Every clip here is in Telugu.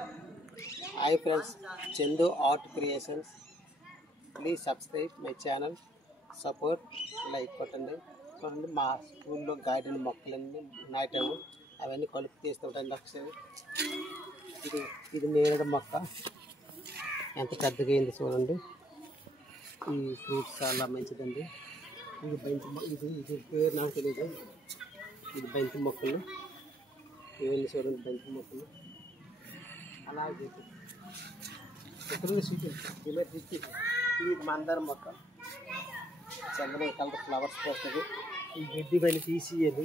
Hi friends, Chendu Art Creations. Please subscribe my channel, support, like కొట్టండి. చూడండి మా స్కూల్లో గార్డెన్ మొక్కలన్నీ నాటాము. అవన్నీ కలుపు తీస్తుంటాను ఒకసారి. ఇది నేరేడు మొక్క ఎంత పెద్దగా అయింది చూడండి. ఈ ఫ్రూట్స్ చాలా మంచిదండి. ఇది పేరు నాకు తెలియదు. ఇది బంతి మొక్కలు. ఇవన్నీ చూడండి బంతి మొక్కలు. అలాగే ఇది మందార మొక్క చందన కలర్ ఫ్లవర్స్ పోస్తుంది. ఈ గడ్డి పైన తీసేయాలి.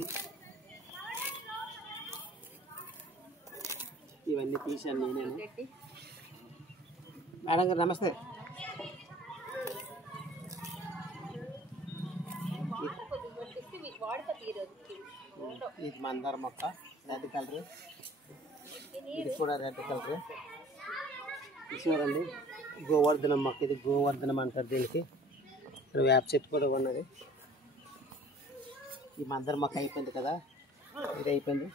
ఇవన్నీ తీసాను నేను. మేడం గారు నమస్తే. ఇది మందార మొక్క రెడ్ కలర్. ఇది కూడా రెడ్ కలర్. చూడండి గోవర్ధనం మొక్క. ఇది గోవర్ధనం అంటారు దీనికి. వేప చెట్టు కూడా ఉన్నది. ఈ మందార మొక్క అయిపోయింది కదా, ఇది అయిపోయింది.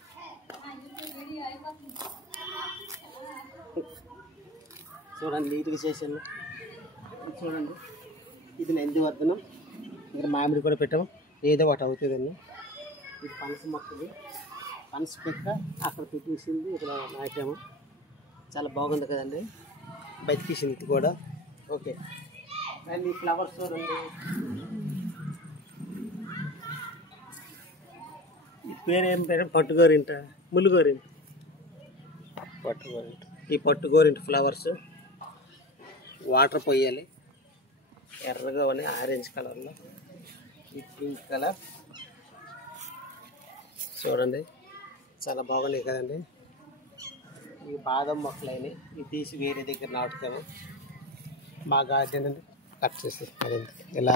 చూడండి నీట్గా చేసాను. చూడండి ఇది నందివర్ధనం. ఇక్కడ మామిడి కూడా పెట్టాము. ఏదో ఒకటి అవుతుందండి. ఇది పనస మొక్కది. పనస పెక్క అక్కడ పెట్టేసింది, ఇక్కడ నాటాము. చాలా బాగుంది కదండి. బతికేసింది కూడా. ఓకే అండ్ ఈ ఫ్లవర్స్ చూడండి. ఈ పేరు ఏం పేరు? పట్టుగోరింట, ములుగోరింట, పట్టుగోరింట. ఈ పట్టుగోరింట ఫ్లవర్స్ వాటర్ పోయాలి. ఎర్రగా ఉన్నాయి, ఆరెంజ్ కలర్లో. ఈ పింక్ కలర్ చూడండి చాలా బాగున్నాయి కదండి. ఈ బాదం మొక్కలు అయినాయి. ఇవి తీసి వేరే దగ్గర నాటుతాము. మా గార్డెన్ కట్ చేసి ఇలా